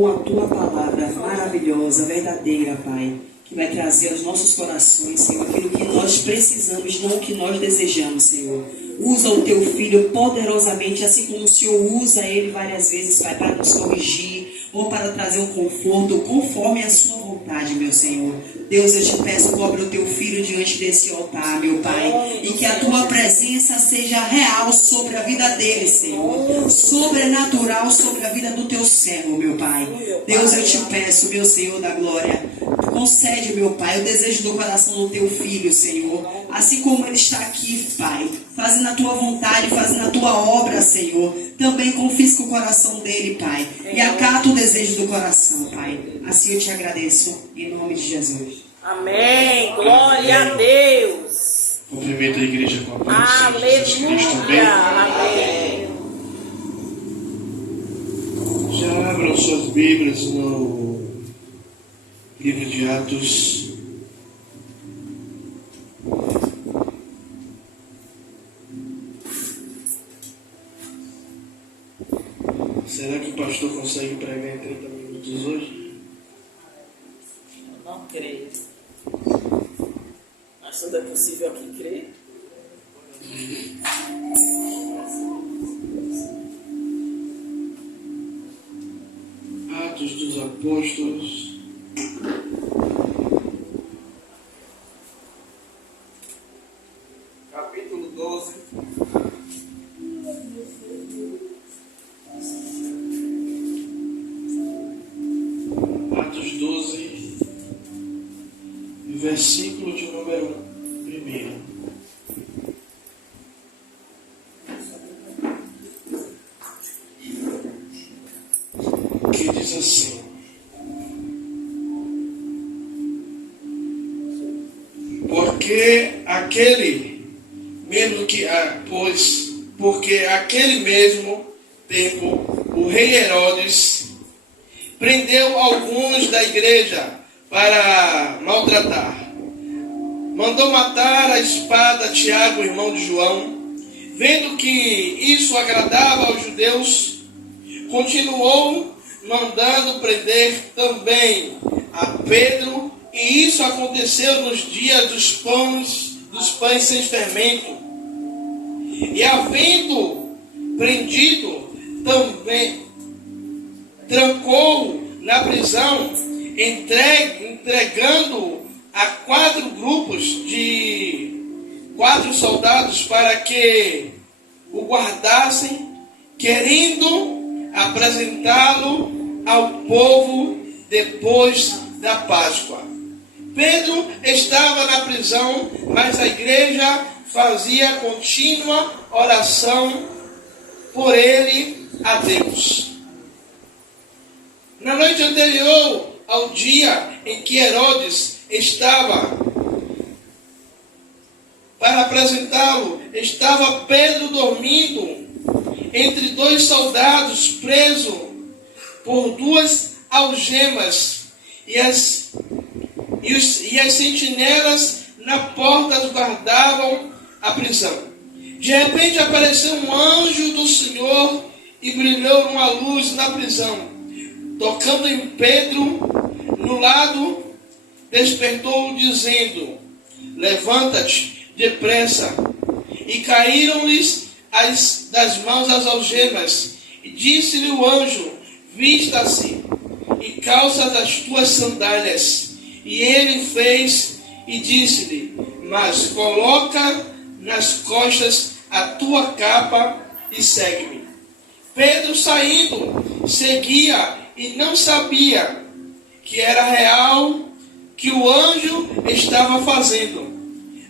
com a tua palavra maravilhosa, verdadeira, Pai, que vai trazer aos nossos corações, Senhor, aquilo que nós precisamos, não o que nós desejamos, Senhor. Usa o teu filho poderosamente, assim como o Senhor usa ele várias vezes, Pai, para nos corrigir ou para trazer um conforto, conforme a sua vontade, meu Senhor. Deus, eu te peço, cobre o teu filho diante desse altar, meu Pai, e que a tua presença seja real sobre a vida dele, Senhor, sobrenatural sobre a vida do teu servo, meu Pai. Deus, eu te peço, meu Senhor da glória, concede, meu Pai, o desejo do coração do teu filho, Senhor, assim como ele está aqui, Pai, fazendo a tua vontade, fazendo a tua obra, Senhor. Também confisca o coração dele, Pai, e acata o desejo do coração, Pai. Assim eu te agradeço, em nome de Jesus. Amém. Glória a Deus. Cumprimento a igreja com a paz. Aleluia. Amém. Já abram suas Bíblias no livro de Atos. Será que o pastor consegue pregar em 30 minutos hoje? Eu não creio. Mas tudo é possível aqui crer. Atos dos Apóstolos. Capítulo 12. Atos 12, versículo de número 1. Que diz assim: porque aquele mesmo tempo o rei Herodes prendeu alguns da igreja para maltratar. Mandou matar a espada Tiago, irmão de João. Vendo que isso agradava aos judeus, continuou mandando prender também a Pedro, e isso aconteceu nos dias dos pães sem fermento. E havendo prendido também, trancou na prisão, entregando a 4 grupos de 4 soldados para que o guardassem, querendo apresentá-lo ao povo depois da Páscoa. Pedro estava na prisão, mas a igreja fazia contínua oração por ele a Deus. Na noite anterior ao dia em que Herodes estava para apresentá-lo, estava Pedro dormindo entre 2 soldados, preso por 2 algemas, e as sentinelas na porta guardavam a prisão. De repente apareceu um anjo do Senhor e brilhou uma luz na prisão. Tocando em Pedro no lado, despertou-o dizendo: levanta-te depressa. E caíram-lhes das mãos as algemas. E disse-lhe o anjo: vista-se e calça as tuas sandálias. E ele fez e disse-lhe: mas coloca nas costas a tua capa e segue-me. Pedro, saindo, seguia e não sabia que era real que o anjo estava fazendo,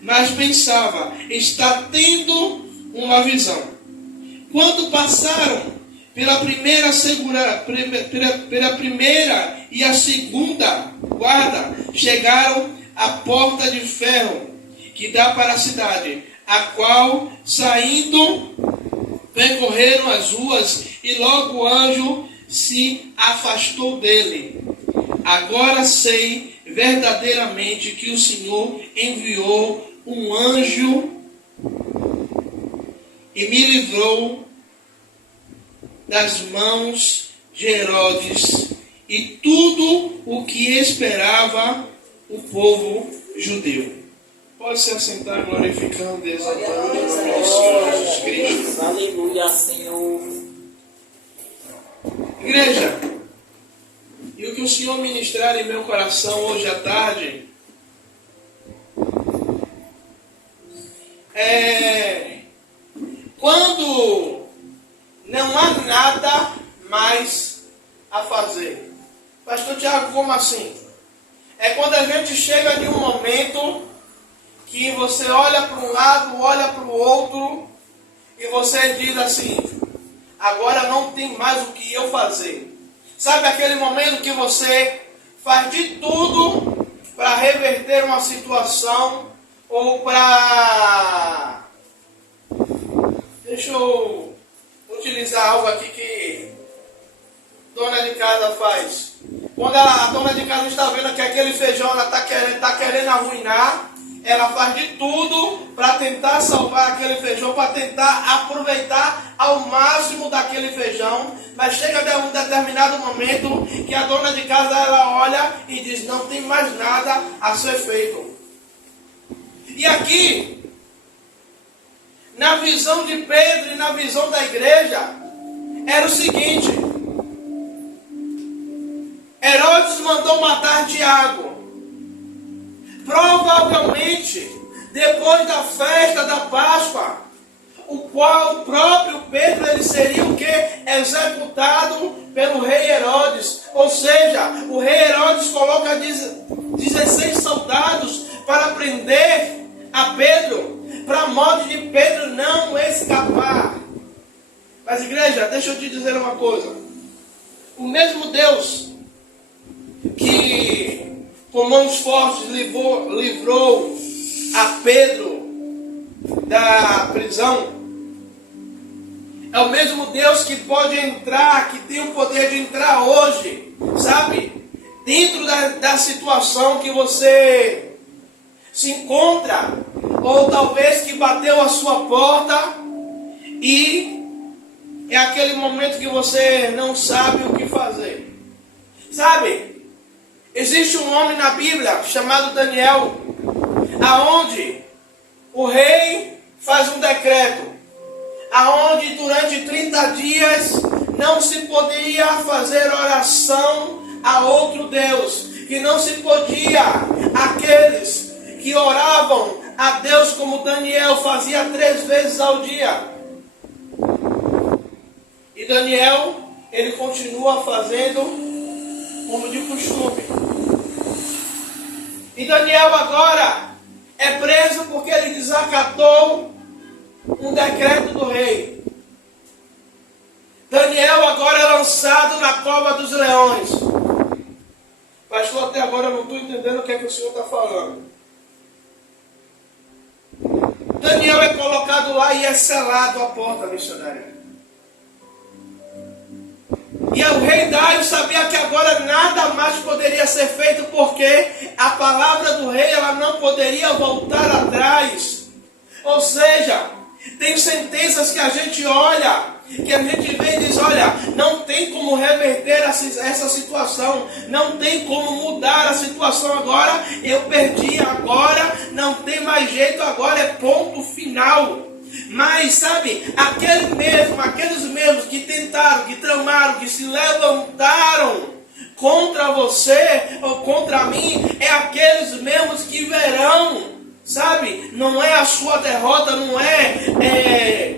mas pensava: está tendo uma visão. Quando passaram pela primeira e a segunda guarda, chegaram à porta de ferro que dá para a cidade, a qual, saindo, percorreram as ruas, e logo o anjo se afastou dele. Agora sei verdadeiramente que o Senhor enviou um anjo e me livrou das mãos de Herodes e tudo o que esperava o povo judeu. Pode se assentar glorificando e exaltando o nome do Senhor Jesus Cristo. Aleluia, Senhor. Igreja, e o que o Senhor ministrar em meu coração hoje à tarde é quando não há nada mais a fazer. Pastor Tiago, como assim? É quando a gente chega de um momento que você olha para um lado, olha para o outro e você diz assim: agora não tem mais o que eu fazer. Sabe aquele momento que você faz de tudo para reverter uma situação ou para... Deixa eu utilizar algo aqui que dona de casa faz. Quando a dona de casa está vendo que aquele feijão ela está querendo arruinar, ela faz de tudo para tentar salvar aquele feijão, para tentar aproveitar ao máximo daquele feijão. Mas chega de um determinado momento que a dona de casa ela olha e diz: não tem mais nada a ser feito. E aqui, na visão de Pedro e na visão da igreja, era o seguinte: Herodes mandou matar Tiago. Provavelmente, depois da festa da Páscoa, o próprio Pedro ele seria o que? Executado pelo rei Herodes. Ou seja, o rei Herodes coloca 16 soldados para prender a Pedro, para modo de Pedro não escapar. Mas igreja, deixa eu te dizer uma coisa. O mesmo Deus que com mãos fortes livrou a Pedro da prisão, é o mesmo Deus que pode entrar, que tem o poder de entrar hoje, sabe? Dentro da situação que você se encontra, ou talvez que bateu a sua porta e é aquele momento que você não sabe o que fazer. Sabe? Existe um homem na Bíblia chamado Daniel, aonde o rei faz um decreto, aonde durante 30 dias não se podia fazer oração a outro Deus, que não se podia, aqueles que oravam a Deus como Daniel fazia 3 vezes ao dia. E Daniel, ele continua fazendo como de costume. E Daniel agora é preso porque ele desacatou um decreto do rei. Daniel agora é lançado na cova dos leões. Pastor, até agora eu não estou entendendo o que é que o senhor está falando. Daniel é colocado lá e é selado a porta missionária. E o rei Dário sabia que agora nada mais poderia ser feito, porque a palavra do rei ela não poderia voltar atrás. Ou seja, tem sentenças que a gente olha, que a gente vê e diz: olha, não tem como reverter essa situação, não tem como mudar a situação agora, eu perdi agora, não tem mais jeito agora, é ponto final. Mas sabe, aqueles mesmos que tentaram, que tramaram, que se levantaram contra você ou contra mim, é aqueles mesmos que verão, sabe, não é a sua derrota, não é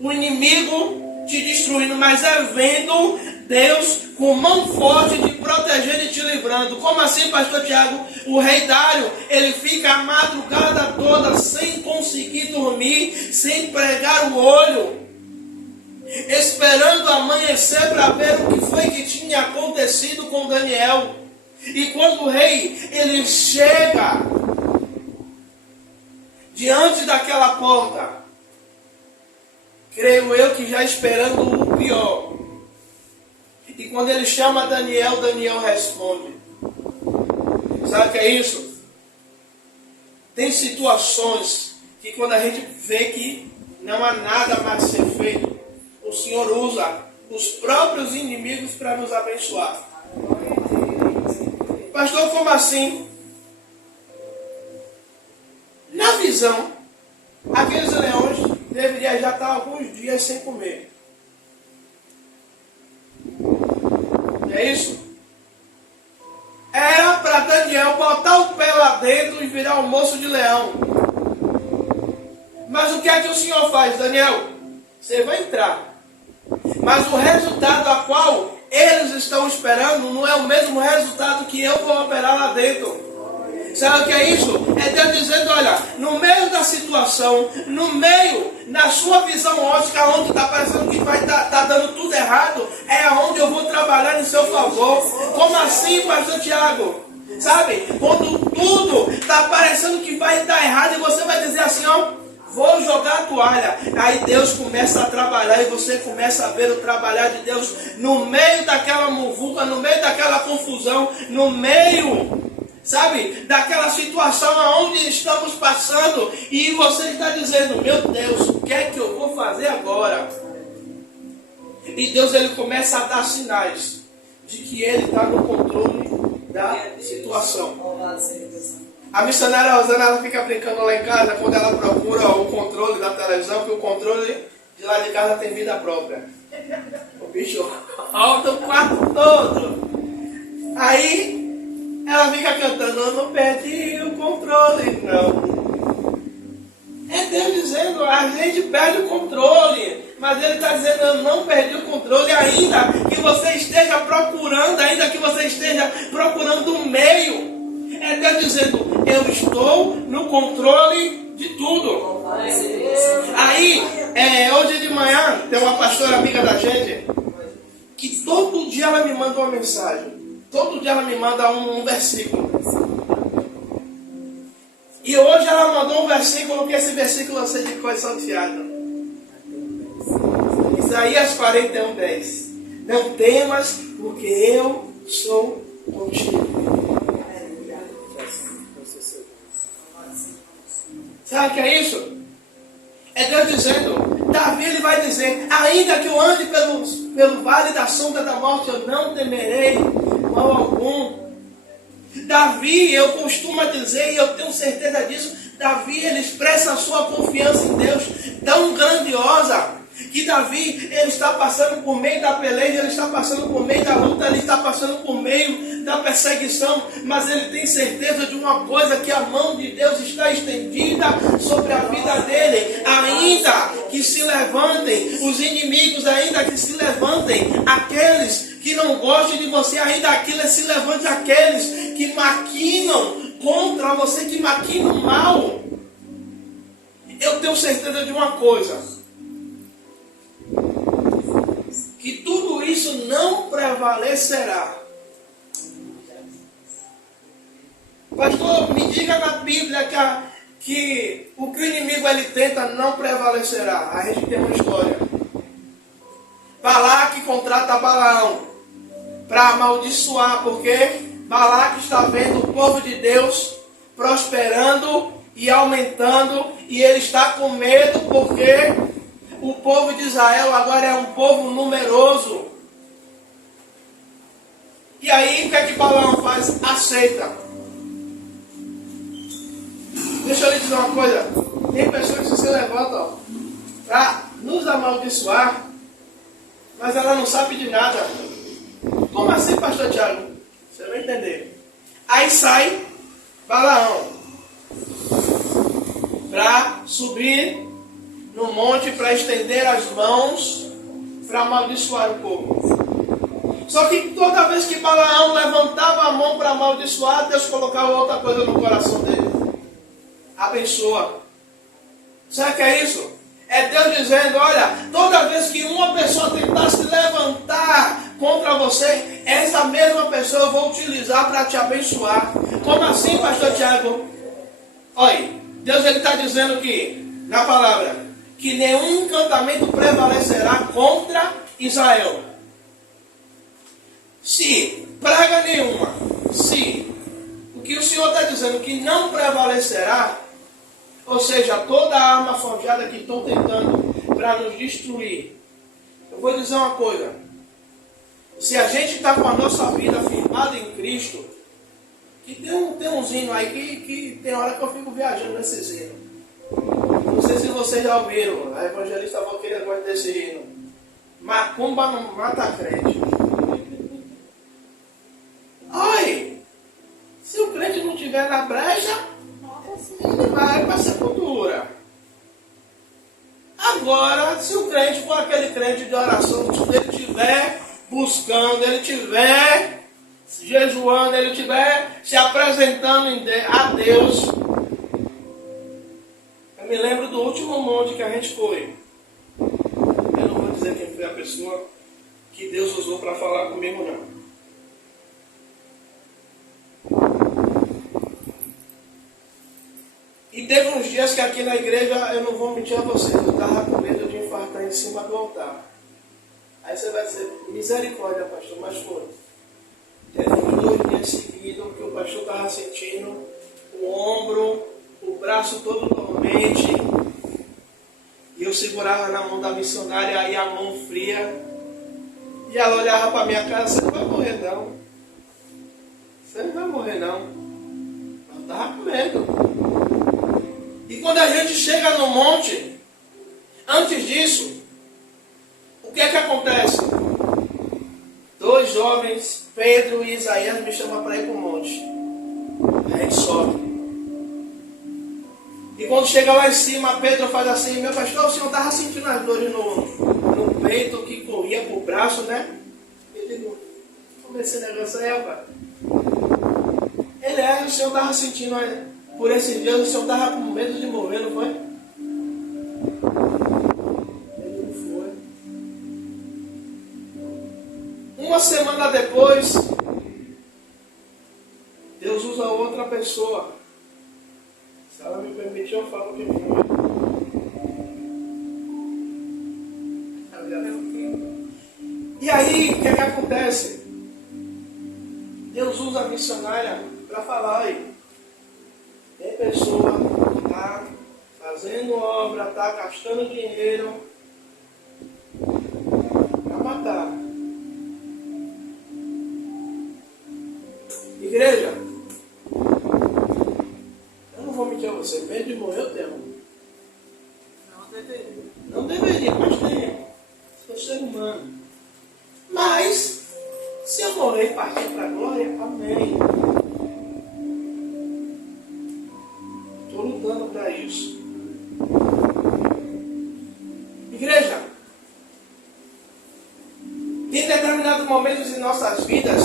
o inimigo te destruindo, mas é vendo Deus com mão forte te protegendo e te livrando. Como assim, pastor Tiago? O rei Dário, ele fica a madrugada toda sem conseguir dormir, sem pregar o olho, esperando amanhecer para ver o que foi que tinha acontecido com Daniel. E quando o rei, ele chega diante daquela porta, creio eu que já esperando o pior. E quando ele chama Daniel, Daniel responde. Sabe o que é isso? Tem situações que quando a gente vê que não há nada mais a ser feito, o Senhor usa os próprios inimigos para nos abençoar. Pastor, como assim? Na visão, aqueles leões deveriam já estar alguns dias sem comer. É isso? Era para Daniel botar o pé lá dentro e virar um moço de leão. Mas o que é que o Senhor faz, Daniel? Você vai entrar. Mas o resultado a qual eles estão esperando não é o mesmo resultado que eu vou operar lá dentro. Sabe o que é isso? É Deus dizendo, olha, no meio da situação, no meio, na sua visão ótica, onde está parecendo que vai tá dando tudo errado, é onde eu vou trabalhar em seu favor. Como assim, pastor Tiago? Sabe? Quando tudo está parecendo que vai dar errado e você vai dizer assim, ó, vou jogar a toalha. Aí Deus começa a trabalhar e você começa a ver o trabalhar de Deus no meio daquela muvuca, no meio daquela confusão, no meio, sabe, daquela situação aonde estamos passando. E você está dizendo, meu Deus, o que é que eu vou fazer agora? E Deus, ele começa a dar sinais de que ele está no controle da situação. A missionária Rosana, ela fica brincando lá em casa quando ela procura o controle da televisão, que o controle de lá de casa tem vida própria. O bicho roda o quarto todo. Aí ela fica cantando, eu não perdi o controle, não. É Deus dizendo, a gente perde o controle. Mas ele está dizendo, eu não perdi o controle, ainda que você esteja procurando um meio. É Deus dizendo, eu estou no controle de tudo. Aí, hoje de manhã, tem uma pastora amiga da gente, que todo dia ela me manda uma mensagem. Todo dia ela me manda um versículo. E hoje ela mandou um versículo, que esse versículo eu sei de cor salteado. Isaías 41:10. Não temas, porque eu sou contigo. Sabe o que é isso? É Deus dizendo, Davi ele vai dizer, ainda que eu ande pelo vale da sombra da morte, eu não temerei mal algum. Davi, eu costumo dizer, e eu tenho certeza disso, Davi ele expressa a sua confiança em Deus tão grandiosa, que Davi, ele está passando por meio da peleja, ele está passando por meio da luta, ele está passando por meio da perseguição, mas ele tem certeza de uma coisa, que a mão de Deus está estendida sobre a vida dele, ainda que se levantem os inimigos, ainda que se levantem aqueles que não gostam de você, ainda que se levante aqueles que maquinam contra você, que maquinam mal. Eu tenho certeza de uma coisa, que tudo isso não prevalecerá. Pastor, me diga na Bíblia que o que o inimigo ele tenta não prevalecerá. A gente tem uma história. Balaque contrata Balaão para amaldiçoar, porque Balaque está vendo o povo de Deus prosperando e aumentando, e ele está com medo porque o povo de Israel agora é um povo numeroso. E aí o que é que Balaão faz? Aceita. Deixa eu lhe dizer uma coisa. Tem pessoas que se levantam para nos amaldiçoar, mas ela não sabe de nada. Como assim, pastor Tiago? Você vai entender. Aí sai Balaão para subir no monte, para estender as mãos, para amaldiçoar o povo. Só que toda vez que Balaão levantava a mão para amaldiçoar, Deus colocava outra coisa no coração dele. Abençoa. Sabe o que é isso? É Deus dizendo, olha, toda vez que uma pessoa tentar se levantar contra você, essa mesma pessoa eu vou utilizar para te abençoar. Como assim, pastor Tiago? Olha, Deus ele está dizendo que, na palavra, que nenhum encantamento prevalecerá contra Israel. Se praga nenhuma, se o que o Senhor está dizendo que não prevalecerá, ou seja, toda a arma forjada que estão tentando para nos destruir, Eu vou dizer uma coisa. Se a gente está com a nossa vida firmada em Cristo, que tem uns hinos aí que tem hora que eu fico viajando nesses hinos. Não sei se vocês já ouviram, a evangelista Valquíria gosta desse hino. Macumba não mata crente. Ai, se o crente não estiver na brecha, ele vai para a sepultura. Agora, se o crente for aquele crente de oração, se ele estiver buscando, ele estiver jejuando, ele estiver se apresentando a Deus. Eu me lembro do último monte que a gente foi. Eu não vou dizer quem foi a pessoa que Deus usou para falar comigo, não. E teve uns dias que aqui na igreja, eu não vou mentir a vocês, eu estava com medo de infartar em cima do altar. Aí você vai dizer, misericórdia, pastor, mas foi. Teve uns 2 dias seguidos que o pastor estava sentindo o ombro, o braço todo dormente. E eu segurava na mão da missionária, aí a mão fria. E ela olhava para minha cara, você não vai morrer não. Você não vai morrer não. Eu estava com medo. E quando a gente chega no monte, antes disso, o que é que acontece? 2 jovens, Pedro e Isaías, me chamam para ir para o monte. A gente sobe. E quando chega lá em cima, Pedro faz assim, meu pastor, o senhor estava sentindo as dores no peito, que corria para o braço, né? Eu digo, como esse negócio aí, rapaz? O senhor estava sentindo, por esses dias, o senhor estava com medo de morrer, não foi? Ele não foi. Uma semana depois, Deus usa outra pessoa. Se ela me permitir, eu falo que foi. E aí, o que é que acontece? Deus usa a missionária para falar aí. Tem pessoa que está fazendo obra, está gastando dinheiro para matar. Igreja, eu não vou mentir a você, medo de morrer eu tenho. Não deveria, mas tenho. Sou ser humano. Mas, se eu morrer e partir para a glória, amém. Estou lutando para isso. Igreja, tem determinados momentos em nossas vidas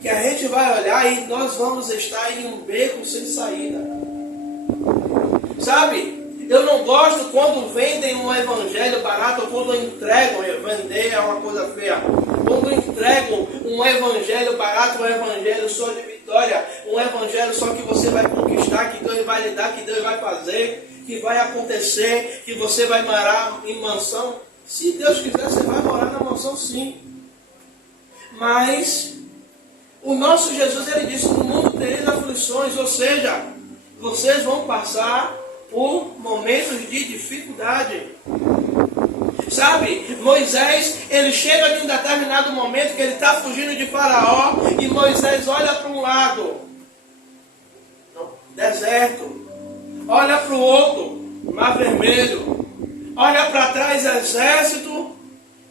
que a gente vai olhar e nós vamos estar em um beco sem saída. Sabe? Eu não gosto quando vendem um evangelho barato, ou quando entregam, vender é uma coisa feia. Quando entregam um evangelho barato, um evangelho só de vitória, um evangelho só que você vai conquistar, que Deus vai lhe dar, que Deus vai fazer, que vai acontecer, que você vai morar em mansão. Se Deus quiser, você vai morar na mansão sim. Mas o nosso Jesus, ele disse, no mundo tereis aflições, ou seja, vocês vão passar por momentos de dificuldade. Sabe, Moisés, ele chega de um determinado momento que ele está fugindo de Faraó, e Moisés olha para um lado, deserto, olha para o outro, Mar Vermelho, olha para trás, exército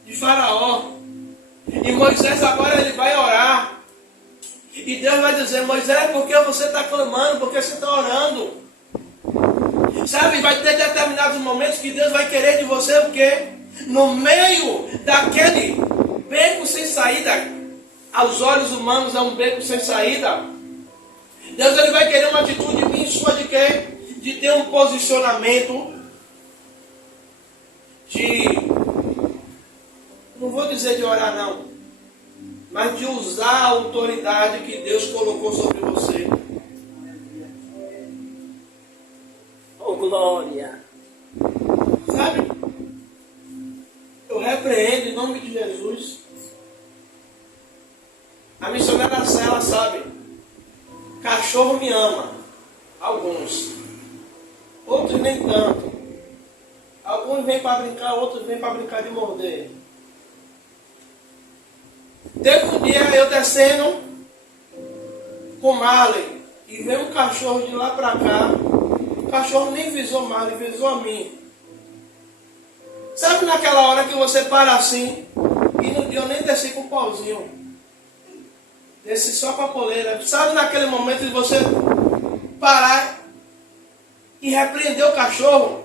de Faraó, e Moisés agora ele vai orar, e Deus vai dizer, Moisés, por que você está clamando, por que você está orando? Sabe, vai ter determinados momentos que Deus vai querer de você o quê? No meio daquele beco sem saída, aos olhos humanos é um beco sem saída. Deus ele vai querer uma atitude minha e sua de quê? De ter um posicionamento de, não vou dizer de orar não, mas de usar a autoridade que Deus colocou sobre você. Oh, glória! Sabe? Eu repreendo em nome de Jesus. A missionária ela sabe. Cachorro me ama. Alguns. Outros nem tanto. Alguns vêm para brincar, outros vêm para brincar de morder. Teve um dia eu descendo com Marley e veio um cachorro de lá pra cá. O cachorro nem visou Marley, visou a mim. Sabe naquela hora que você para assim, e no dia eu nem desci com o pauzinho, desci só com a coleira. Sabe naquele momento de você parar e repreender o cachorro?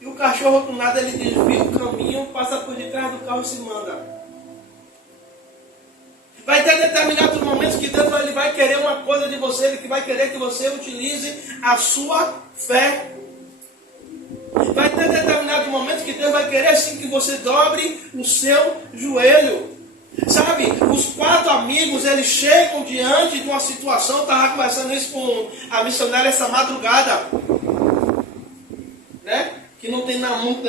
E o cachorro do nada ele desvia o caminho, passa por detrás do carro e se manda. Vai ter determinados momentos que Deus ele vai querer uma coisa de você, Ele vai querer que você utilize a sua fé. Vai ter determinados momentos que Deus vai querer sim que você dobre o seu joelho. Sabe, os 4 amigos, eles chegam diante de uma situação, eu estava conversando isso com a missionária essa madrugada, né? Que não tem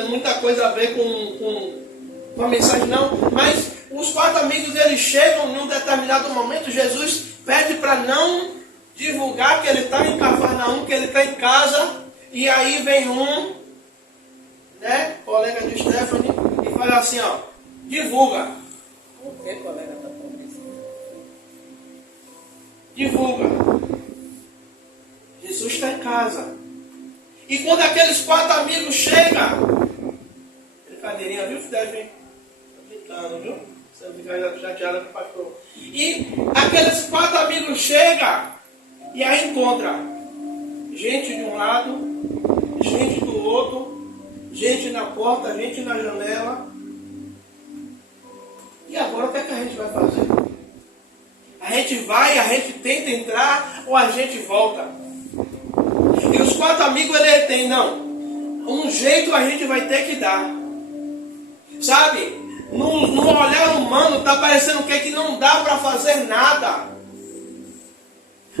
muita coisa a ver com a mensagem não, mas os 4 amigos, eles chegam em um determinado momento, Jesus pede para não divulgar que ele está em Cafarnaum, que ele está em casa, e aí vem um, né, colega de Stephanie, e fala assim, ó, divulga. O que, colega? Tá bom. Divulga. Jesus está em casa. E quando aqueles 4 amigos chegam, brincadeirinha, viu, Stephanie? Tá brincando, viu? Você não fica chateada com o pastor. E aqueles 4 amigos chegam e aí encontra gente de um lado, gente do outro, gente na porta, gente na janela. E agora o que é que a gente vai fazer? A gente vai, a gente tenta entrar ou a gente volta? E os 4 amigos ele tem, não, um jeito a gente vai ter que dar. Sabe? No olhar humano está parecendo que não dá para fazer nada.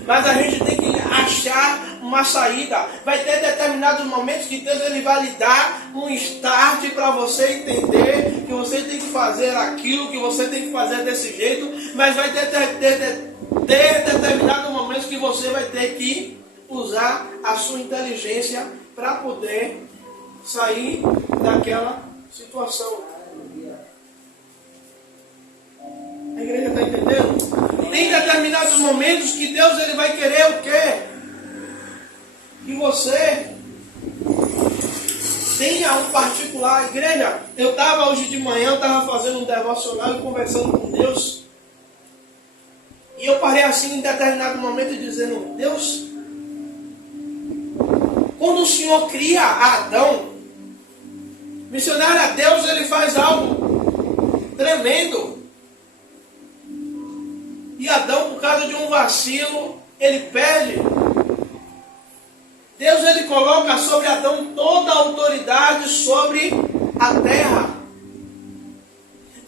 Mas a gente tem que achar uma saída. Vai ter determinados momentos que Deus ele vai lhe dar um start para você entender que você tem que fazer aquilo, que você tem que fazer desse jeito. Mas vai ter determinados momentos que você vai ter que usar a sua inteligência para poder sair daquela situação. A igreja está entendendo? Tem determinados momentos que Deus ele vai querer o quê? Que você tenha um particular. Igreja, eu estava hoje de manhã, estava fazendo um devocional e conversando com Deus. E eu parei assim em determinado momento dizendo, Deus, quando o Senhor cria Adão, missionário a Deus, ele faz algo tremendo. E Adão, por causa de um vacilo, ele perde. Deus ele coloca sobre Adão toda a autoridade sobre a terra.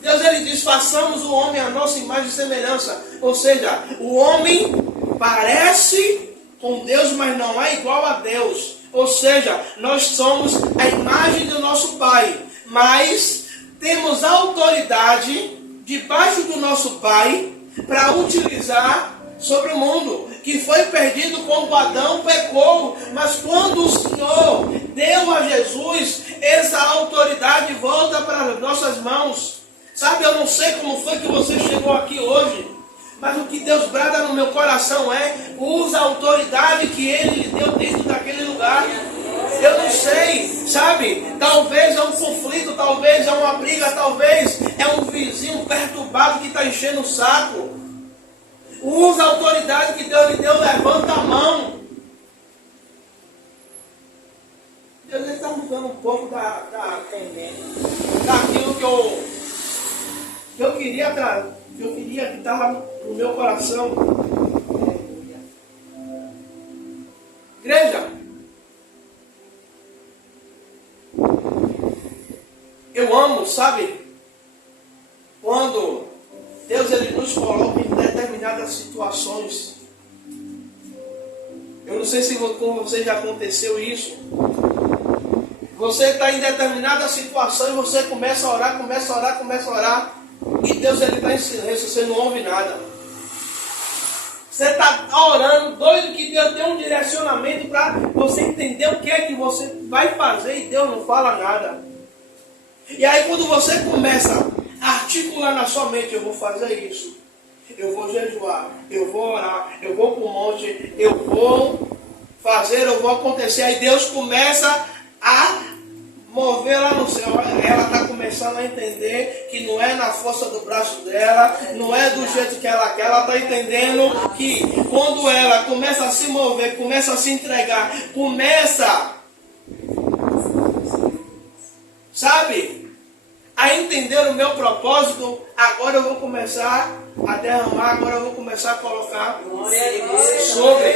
Deus ele diz, façamos o homem à nossa imagem e semelhança. Ou seja, o homem parece com Deus, mas não é igual a Deus. Ou seja, nós somos a imagem do nosso Pai, mas temos autoridade debaixo do nosso Pai para utilizar sobre o mundo, que foi perdido quando Adão pecou, mas quando o Senhor deu a Jesus, essa autoridade volta para as nossas mãos. Sabe, eu não sei como foi que você chegou aqui hoje, mas o que Deus brada no meu coração é, usa a autoridade que Ele lhe deu dentro daquele lugar. Eu não sei, sabe, talvez é um conflito, talvez é uma briga, talvez é um vizinho perturbado que está enchendo o saco. Usa a autoridade que Deus lhe deu, levanta a mão. Deus está mudando um pouco daquilo que eu queria que estava no meu coração. Igreja, eu amo, sabe, quando Deus ele nos coloca em determinadas situações. Eu não sei se com você já aconteceu isso. Você está em determinada situação e você começa a orar, e Deus ele está em silêncio, você não ouve nada. Você está orando, doido que Deus dê um direcionamento para você entender o que é que você vai fazer e Deus não fala nada. E aí quando você começa a articular na sua mente, eu vou fazer isso, eu vou jejuar, eu vou orar, eu vou para o monte, eu vou fazer, eu vou acontecer. Aí Deus começa a mover lá no céu. Ela está começando a entender que não é na força do braço dela, não é do jeito que ela quer. Ela está entendendo que quando ela começa a se mover, começa a se entregar, começa, sabe, a entender o meu propósito, agora eu vou começar a derramar, agora eu vou começar a colocar sobre.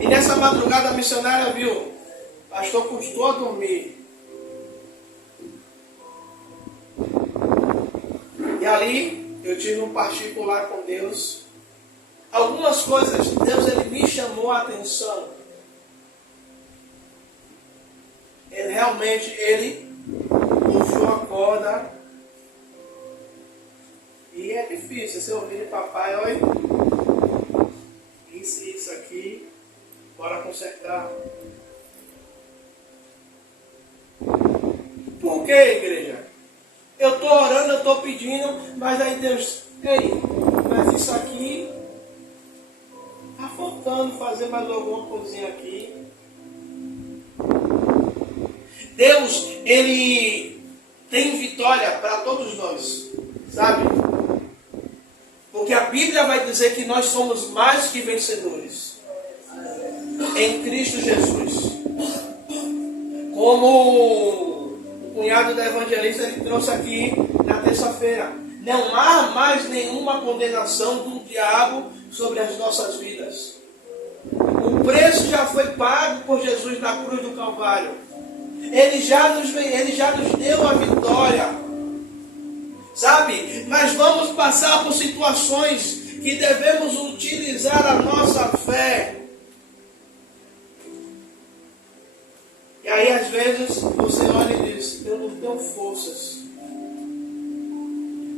E nessa madrugada a missionária viu, pastor custou a dormir. E ali eu tive um particular com Deus. Algumas coisas, Deus ele me chamou a atenção. Ele realmente, ele puxou a corda. E é difícil, você ouvir papai, olha, isso aqui, bora consertar. Por que, igreja? Eu estou orando, eu estou pedindo, mas aí Deus, ei, mas isso aqui está faltando fazer mais alguma coisinha aqui. Deus, ele tem vitória para todos nós, sabe? Porque a Bíblia vai dizer que nós somos mais que vencedores em Cristo Jesus. Como o cunhado da evangelista ele trouxe aqui na terça-feira, não há mais nenhuma condenação do diabo sobre as nossas vidas. O preço já foi pago por Jesus na cruz do Calvário. Ele já nos deu a vitória. Sabe? Mas vamos passar por situações que devemos utilizar a nossa fé. E aí às vezes você olha e diz, eu não tenho forças.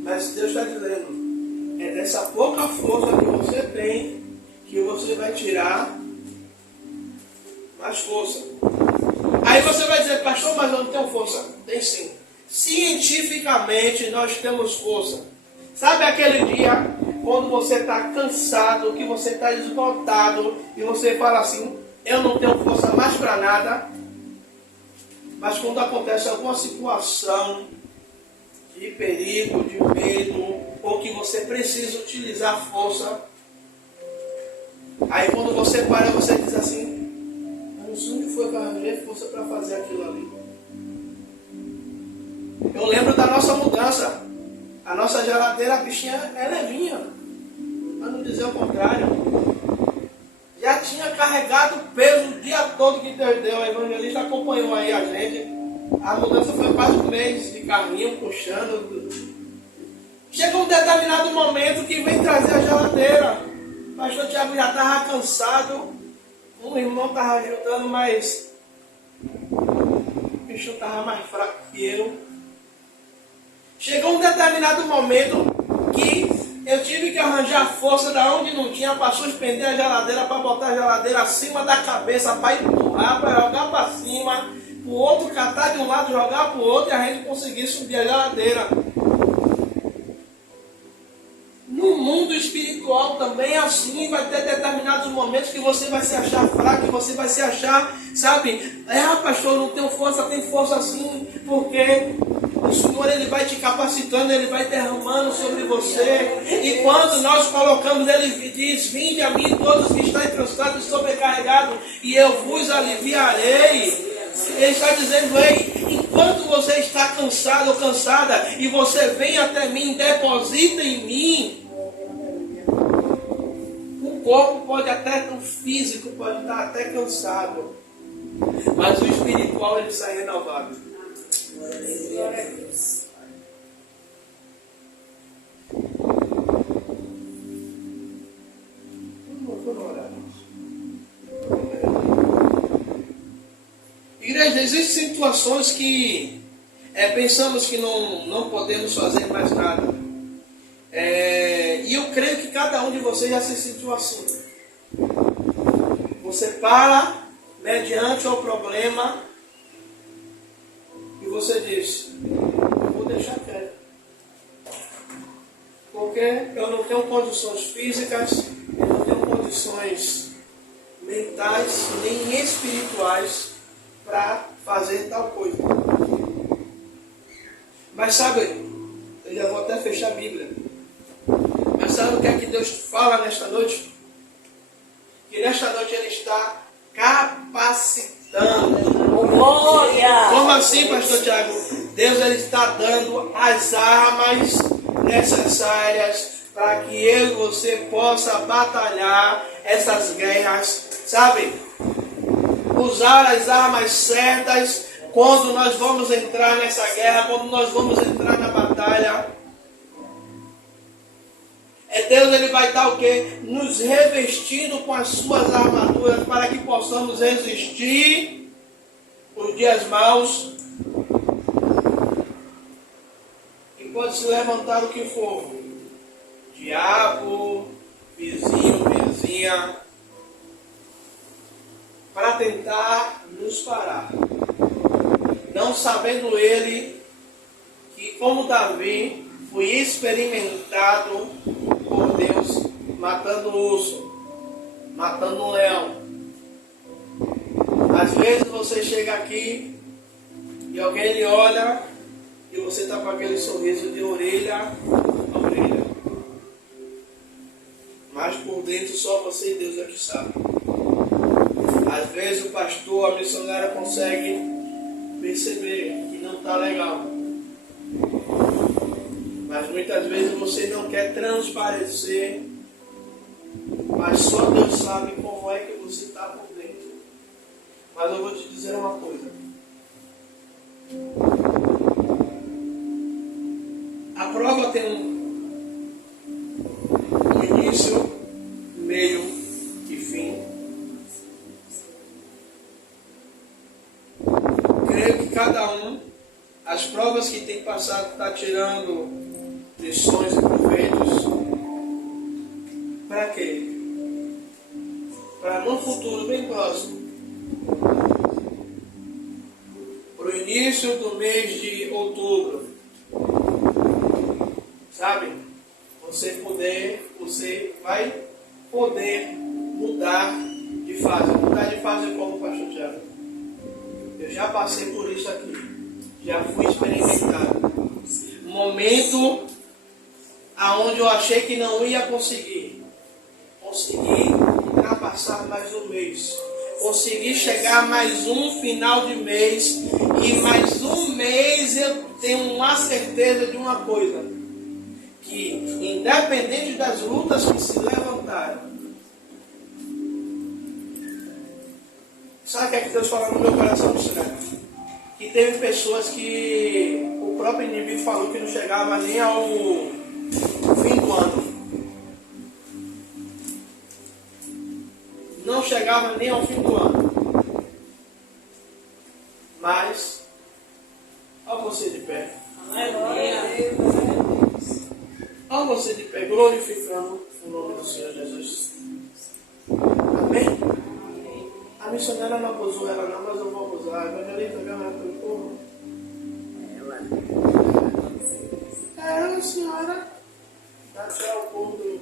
Mas Deus está dizendo, é dessa pouca força que você tem que você vai tirar mais força. Aí você vai dizer, pastor, mas eu não tenho força. Tem sim. Cientificamente nós temos força. Sabe aquele dia quando você está cansado, que você está esgotado e você fala assim, eu não tenho força mais para nada. Mas quando acontece alguma situação de perigo, de medo, ou que você precisa utilizar força, aí quando você para, você diz assim, eu não sei onde foi que eu arranjei força para fazer aquilo ali. Eu lembro da nossa mudança. A nossa geladeira, a bichinha é levinha, para não dizer o contrário. Já tinha carregado o peso o dia todo que Deus deu. A evangelista acompanhou aí a gente. A mudança foi quase um mês de carrinho, puxando. Chega um determinado momento que vem trazer a geladeira. O pastor Tiago já estava cansado. Um irmão estava ajudando, mas o bicho estava mais fraco que eu. Chegou um determinado momento que eu tive que arranjar força da onde não tinha para suspender a geladeira, para botar a geladeira acima da cabeça, para empurrar, para jogar para cima, o outro catar de um lado, jogar para o outro e a gente conseguir subir a geladeira. No mundo espiritual também é assim, vai ter determinados momentos que você vai se achar fraco, que você vai se achar, sabe, pastor, eu não tenho força, tem força sim, porque o Senhor ele vai te capacitando, ele vai derramando sobre você. E quando nós colocamos, ele diz, vinde a mim todos que estão cansados e sobrecarregados, e eu vos aliviarei. Ele está dizendo, ei, enquanto você está cansado ou cansada, e você vem até mim, deposita em mim, o corpo pode até, o físico pode estar até cansado, mas o espiritual ele sai renovado. Glória a Deus. Igreja, existem situações que pensamos que não podemos fazer mais nada. E eu creio que cada um de vocês já se sentiu assim. Você para mediante o problema e você diz, eu vou Porque eu não tenho condições físicas, eu não tenho condições mentais nem espirituais para fazer tal coisa. Mas sabe, eu já vou até fechar a Bíblia. Mas sabe o que é que Deus fala nesta noite? Que nesta noite Ele está capacitando. Glória! Como assim, pastor Tiago? Deus ele está dando as armas necessárias para que eu e você possa batalhar essas guerras, sabe? Usar as armas certas quando nós vamos entrar nessa guerra, quando nós vamos entrar na batalha. Deus ele vai estar o quê? Nos revestindo com as suas armaduras para que possamos resistir os dias maus. E pode se levantar o que for. Diabo, vizinho, vizinha, para tentar nos parar. Não sabendo ele que, como Davi, foi experimentado por Deus, matando um urso, matando um leão. Às vezes você chega aqui e alguém lhe olha e você está com aquele sorriso de orelha a orelha. Mas por dentro só você e Deus é que sabe. Às vezes o pastor, a missionária consegue perceber que não está legal. Mas muitas vezes você não quer transparecer, mas só Deus sabe como é que você está por dentro. Mas eu vou te dizer uma coisa. A prova tem um início, meio e fim. Creio que cada um, as provas que tem passado, está tirando lições e proveitos. Para quê? Para no futuro bem próximo, para o início do mês de outubro, sabe? Você vai poder mudar de fase. Mudar de fase como, pastor Tiago? Eu já passei por isso aqui. Já fui experimentado. Momento aonde eu achei que não ia conseguir. Consegui ultrapassar mais um mês. Consegui chegar mais um final de mês. E mais um mês eu tenho uma certeza de uma coisa. Que independente das lutas que se levantaram. Sabe o que é que Deus falou no meu coração, missionário? Que teve pessoas que o próprio inimigo falou que não chegava nem ao fim do ano. Não chegava nem ao fim do ano. Mas, olha você de pé. Olha você de pé, glorificando o nome do Senhor Jesus. Amém? A missionária não abusou ela não, mas eu vou abusar. A evangelista viu ela pelo povo. Ela, senhora, dá tchau ao povo do